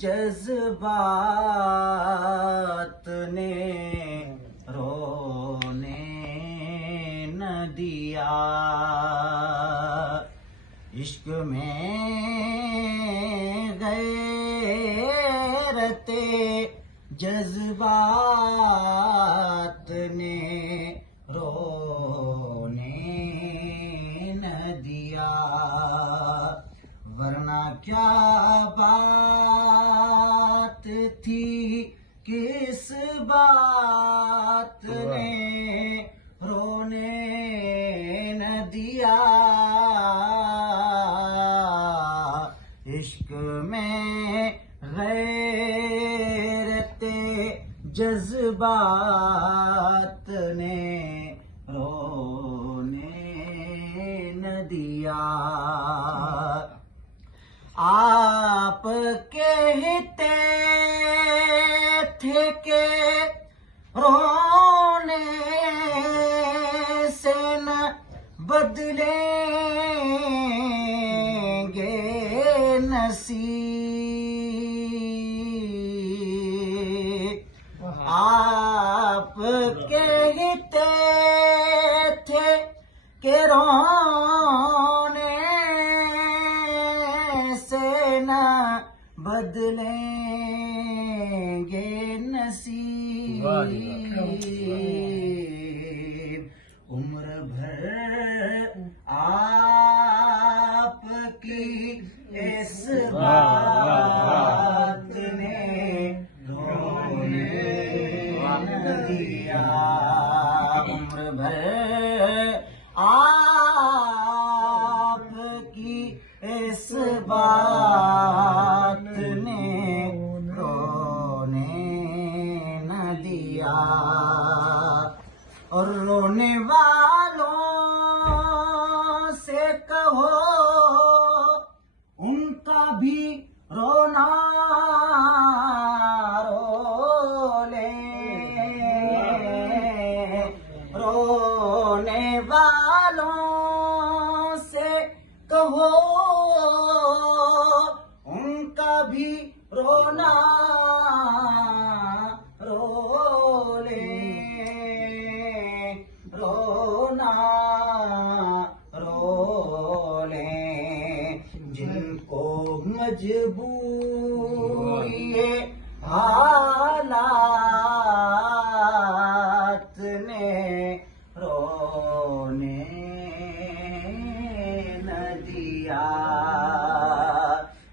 جذبات نے رونے نہ دیا، عشق میں غیرت جذبات نے رونے نہ دیا، ورنہ کیا بات تھی کس بات نے رونے نہ دیا، عشق میں غیرت جذبات نے رونے نہ دیا، آپ کہتے تھے کہ رونے سے نہ بدلیں گے نصیب، آپ کہتے تھے کہ رونے سے نہ بدلیں گے نصیب، عمر بھر آپ کی اس بات نے رونے نہ دیا، عمر بھر آپ کی اس بات نے رونے نہ دیا، اور رونے والوں سے کہو ان کا بھی رونا رو لیں، رونے والوں سے کہو ان کا بھی رونا رو لیں، رونا رو لیں، جن کو مجبوری حالات نے رونے نہ دیا،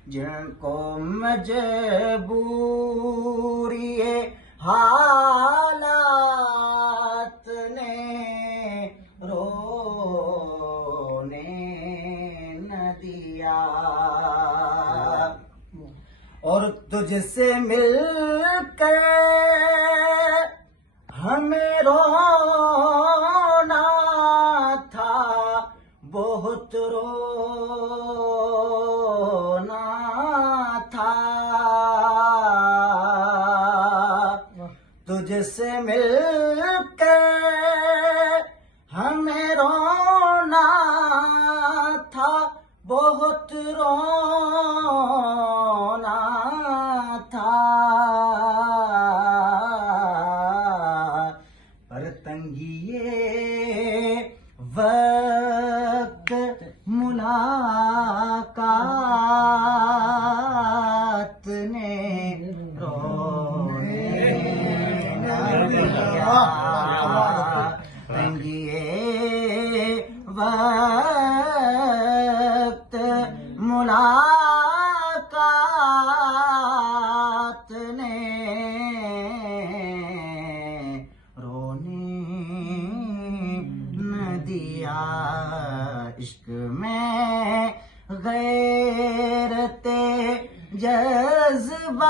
جن کو مجبوری حالات نے رونے نہ دیا، اور تجھ سے مل کر ہمیں رونا تھا، بہت رونا تھا، تجھ سے مل کر ہمیں رونا تھا، بہت رونا تھا، پر تنگی وقت ملاقات نے رونے نہ دیا، تنگی وقت ملاقات نے رونے نہ دیا، عشق میں غیرت جذبات